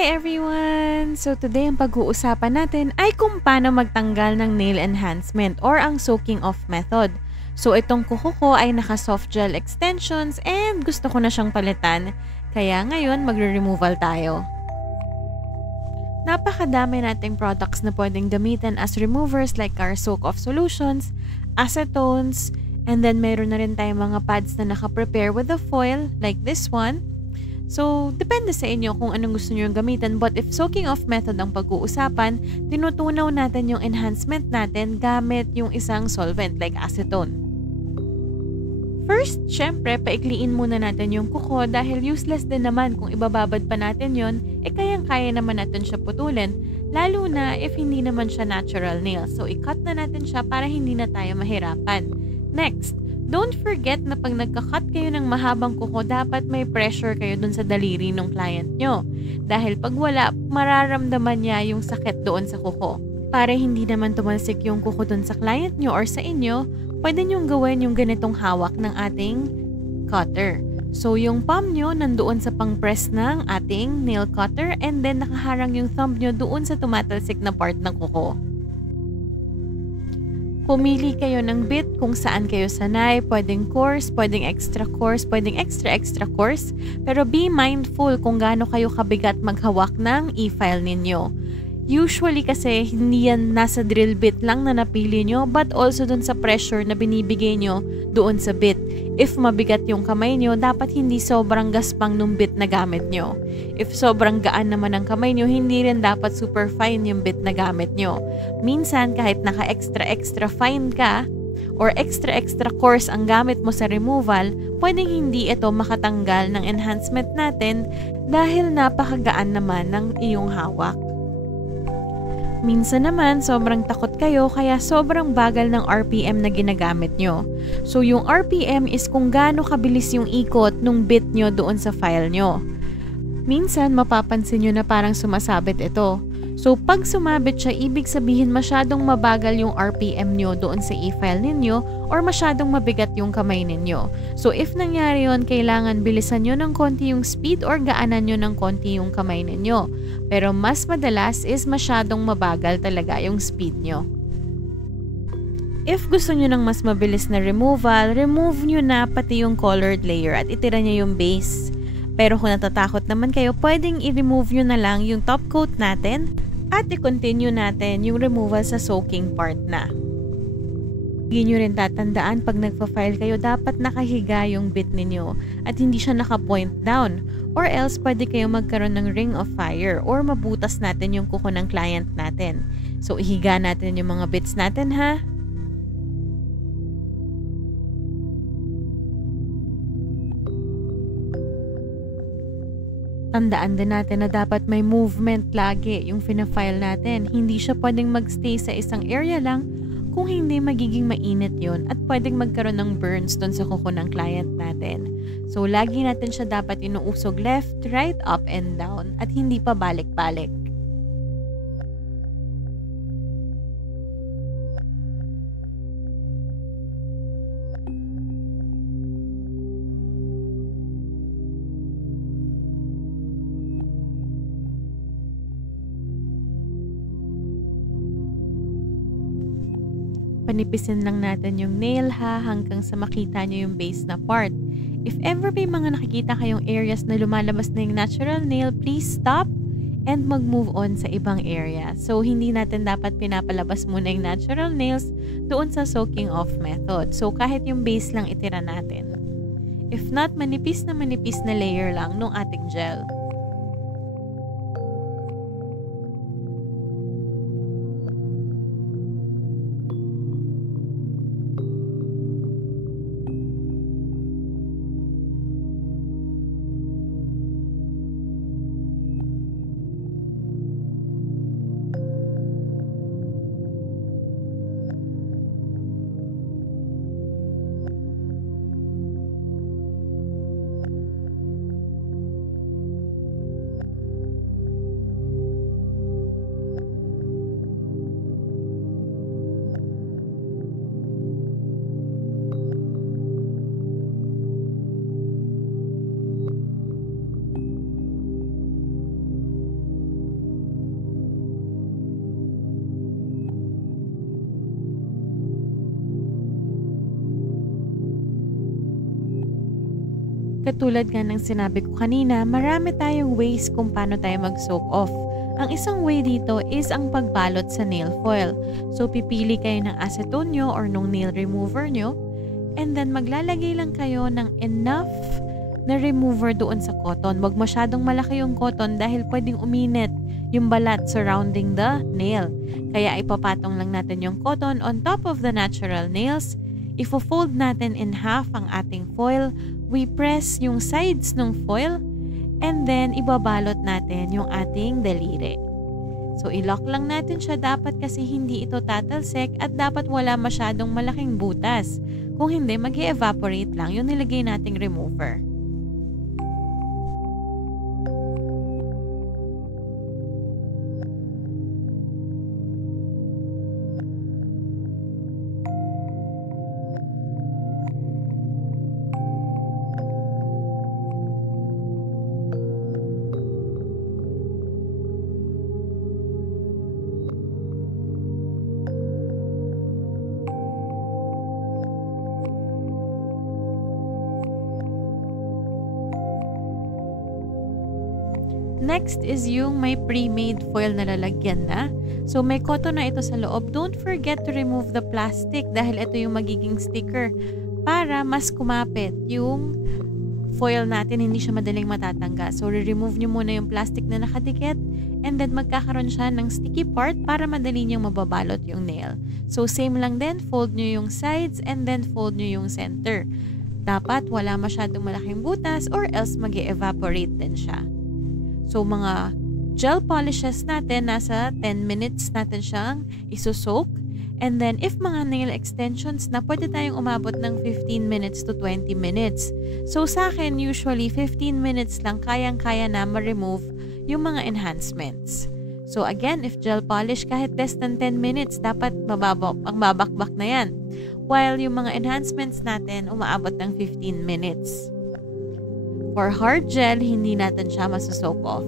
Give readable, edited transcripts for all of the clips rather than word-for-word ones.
Hi everyone! So today ang pag-uusapan natin ay kung paano magtanggal ng nail enhancement or ang soaking off method. So itong kuko ko ay naka soft gel extensions and gusto ko na siyang palitan. Kaya ngayon magre-removal tayo. Napakadami nating products na pwedeng gamitin as removers like our soak off solutions, acetones, and then meron na rin tayong mga pads na naka-prepare with a foil like this one. So, depende sa inyo kung anong gusto nyo gamitin, but if soaking off method ang pag-uusapan, tinutunaw natin yung enhancement natin gamit yung isang solvent like acetone. First, syempre, paikliin muna natin yung kuko dahil useless din naman kung ibababad pa natin yon, kayang-kaya naman natin siya putulin, lalo na if hindi naman siya natural nail. So, i-cut na natin siya para hindi na tayo mahirapan. Next, don't forget na pag nagka-cut kayo ng mahabang kuko, dapat may pressure kayo dun sa daliri ng client nyo. Dahil pag wala, mararamdaman niya yung sakit doon sa kuko. Para hindi naman tumalsik yung kuko dun sa client nyo or sa inyo, pwede nyong gawin yung ganitong hawak ng ating cutter. So yung palm nyo nandoon sa pang-press ng ating nail cutter and then nakaharang yung thumb nyo doon sa tumatalsik na part ng kuko. Pumili kayo ng bit kung saan kayo sanay, pwedeng coarse, pwedeng extra coarse, pwedeng extra coarse, pero be mindful kung gaano kayo kabigat maghawak ng e-file ninyo. Usually kasi hindi yan nasa drill bit lang na napili nyo, but also dun sa pressure na binibigay nyo doon sa bit. If mabigat yung kamay nyo, dapat hindi sobrang gaspang nung bit na gamit nyo. If sobrang gaan naman ang kamay nyo, hindi rin dapat super fine yung bit na gamit nyo. Minsan, kahit naka-extra fine ka, or extra coarse ang gamit mo sa removal, pwedeng hindi ito makatanggal ng enhancement natin dahil napakagaan naman ng iyong hawak. Minsan naman, sobrang takot kayo kaya sobrang bagal ng RPM na ginagamit nyo. So, yung RPM is kung gaano kabilis yung ikot nung bit nyo doon sa file nyo. Minsan, mapapansin nyo na parang sumasabit ito. So, pag sumabit siya, ibig sabihin masyadong mabagal yung RPM nyo doon sa e-file ninyo or masyadong mabigat yung kamay ninyo. So, if nangyari yun, kailangan bilisan nyo ng konti yung speed or gaanan nyo ng konti yung kamay ninyo. Pero mas madalas is masyadong mabagal talaga yung speed nyo. If gusto nyo ng mas mabilis na removal, remove nyo na pati yung colored layer at itira nyo yung base. Pero kung natatakot naman kayo, pwedeng i-remove nyo na lang yung top coat natin at i-continue natin yung removal sa soaking part na. Hindi nyo rin tatandaan pag nagpa-file kayo, dapat nakahiga yung bit ninyo at hindi siya naka-point down. Or else, pwede kayo magkaroon ng ring of fire or mabutas natin yung kuko ng client natin. So, ihiga natin yung mga bits natin, ha? Tandaan din natin na dapat may movement lagi yung fina-file natin. Hindi siya pwedeng magstay sa isang area lang kung hindi magiging mainit yon at pwedeng magkaroon ng burns dun sa kuko ng client natin. So, lagi natin siya dapat inuusog left, right, up, and down at hindi pa balik-balik. Panipisin lang natin yung nail ha hanggang sa makita nyo yung base na part. If ever may mga nakikita kayong areas na lumalabas na yung natural nail, please stop and mag-move on sa ibang area. So, hindi natin dapat pinapalabas muna yung natural nails doon sa soaking off method. So, kahit yung base lang itira natin. If not, manipis na layer lang nung ating gel. Katulad nga ng sinabi ko kanina, marami tayong ways kung paano tayo mag-soak off. Ang isang way dito is ang pagbalot sa nail foil. So, pipili kayo ng acetone nyo or nung nail remover nyo. And then, maglalagay lang kayo ng enough na remover doon sa cotton. Huwag masyadong malaki yung cotton dahil pwedeng uminit yung balat surrounding the nail. Kaya ipapatong lang natin yung cotton on top of the natural nails. Ifo-fold natin in half ang ating foil. We press yung sides ng foil and then ibabalot natin yung ating daliri. So, ilock lang natin siya dapat kasi hindi ito tatalsik at dapat wala masyadong malaking butas. Kung hindi, mag-evaporate lang yung nilagay nating remover. Next is yung may pre-made foil na lalagyan na. So, may cotton na ito sa loob. Don't forget to remove the plastic dahil ito yung magiging sticker para mas kumapit yung foil natin, hindi siya madaling matatangga. So, re-remove nyo muna yung plastic na nakadikit and then magkakaroon siya ng sticky part para madali niyang mababalot yung nail. So, same lang din. Fold nyo yung sides and then fold nyo yung center. Dapat wala masyadong malaking butas or else mag-evaporate din siya. So, mga gel polishes natin, nasa 10 minutes natin siyang isosoak. And then, if mga nail extensions na, pwede tayong umabot ng 15 minutes to 20 minutes. So, sa akin, usually, 15 minutes lang kayang-kaya na ma-remove yung mga enhancements. So, again, if gel polish, kahit less than 10 minutes, dapat babakbak na yan. While yung mga enhancements natin, umaabot ng 15 minutes. For hard gel, hindi natin siya masosoak off.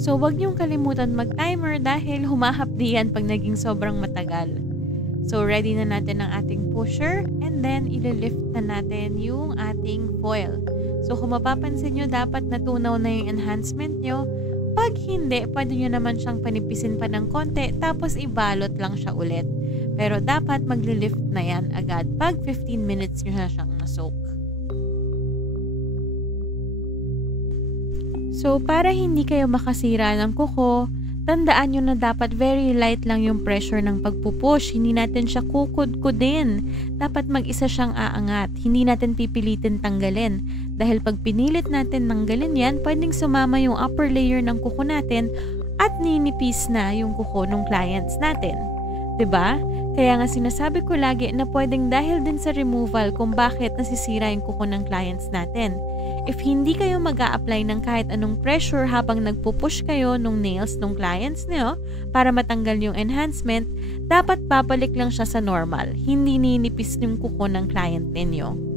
So, wag niyong kalimutan mag-timer dahil humahapdi yan pag naging sobrang matagal. So, ready na natin ang ating pusher and then ililift na natin yung ating foil. So, kung mapapansin nyo, dapat natunaw na yung enhancement nyo. Pag hindi, pwede nyo naman siyang panipisin pa ng konti tapos ibalot lang siya ulit. Pero dapat maglilift na yan agad pag 15 minutes nyo na siyang nasoak. So, para hindi kayo makasira ng kuko, tandaan nyo na dapat very light lang yung pressure ng pagpupush. Hindi natin siya kukudkudin. Dapat mag-isa siyang aangat. Hindi natin pipilitin tanggalin. Dahil pag pinilit natin tanggalin yan, pwedeng sumama yung upper layer ng kuko natin at ninipis na yung kuko ng clients natin. 'Di ba? Kaya nga sinasabi ko lagi na pwedeng dahil din sa removal kung bakit nasisira yung kuko ng clients natin. If hindi kayo mag-a-apply ng kahit anong pressure habang nagpupush kayo nung nails ng clients niyo para matanggal yung enhancement, dapat babalik lang siya sa normal. Hindi ninipis yung kuko ng client ninyo.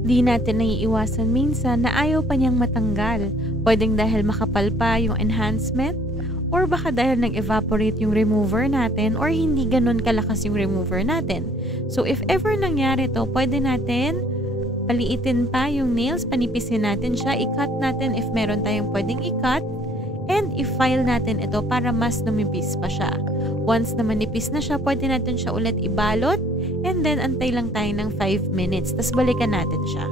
Di natin naiiwasan minsan na ayaw pa niyang matanggal. Pwedeng dahil makapal pa yung enhancement or baka dahil nag-evaporate yung remover natin or hindi ganun kalakas yung remover natin. So if ever nangyari to, pwede natin paliitin pa yung nails, panipisin natin siya, i-cut natin if meron tayong pwedeng i-cut, and i-file natin ito para mas numipis pa siya. Once na manipis na siya, pwede natin siya ulit ibalot and then antay lang tayo ng 5 minutes. Tas balikan natin siya.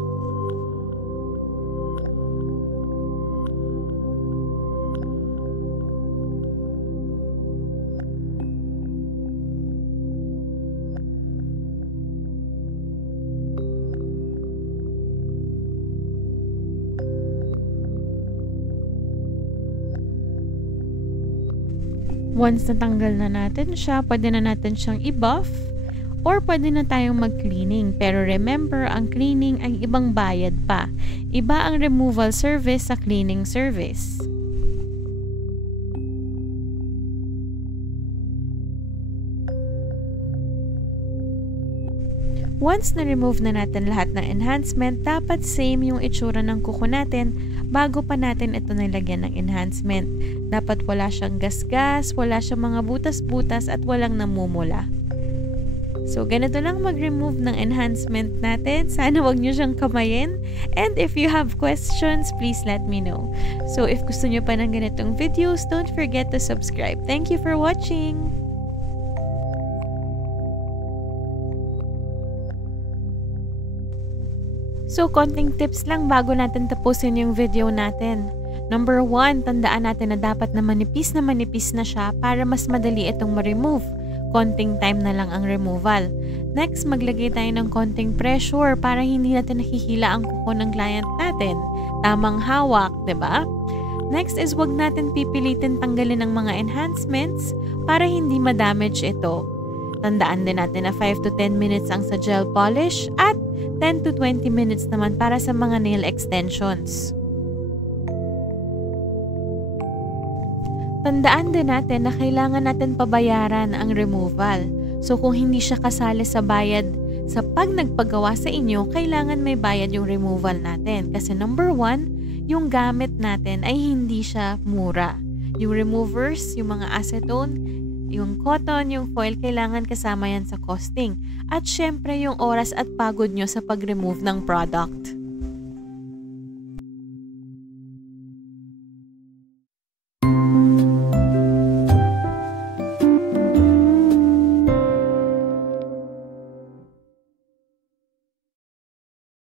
Once natanggal na natin siya, pwede na natin siyang i-buff or pwede na tayong mag-cleaning. Pero remember, ang cleaning ay ibang bayad pa. Iba ang removal service sa cleaning service. Once na-remove na natin lahat ng enhancement, dapat same yung itsura ng kuko natin bago pa natin ito nilagyan ng enhancement. Dapat wala siyang gasgas, wala siyang mga butas-butas at walang namumula. So, ganito lang mag-remove ng enhancement natin. Sana wag nyo siyang kamayin. And if you have questions, please let me know. So, if gusto nyo pa ng ganitong videos, don't forget to subscribe. Thank you for watching! So, konting tips lang bago natin tapusin yung video natin. Number 1, tandaan natin na dapat na manipis na siya para mas madali itong ma-remove. Konting time na lang ang removal. Next, maglagay tayo ng konting pressure para hindi natin nakihila ang kuko ng client natin. Tamang hawak, 'di ba? Next is wag natin pipilitin tanggalin ang mga enhancements para hindi ma-damage ito. Tandaan din natin na 5 to 10 minutes ang sa gel polish at 10 to 20 minutes naman para sa mga nail extensions. Tandaan din natin na kailangan natin pabayaran ang removal. So kung hindi siya kasali sa bayad sa pag nagpagawa sa inyo, kailangan may bayad yung removal natin. Kasi number 1, yung gamit natin ay hindi siya mura. Yung removers, yung mga acetone, yung cotton, yung foil, kailangan kasama yan sa costing. At syempre yung oras at pagod nyo sa pag-remove ng product.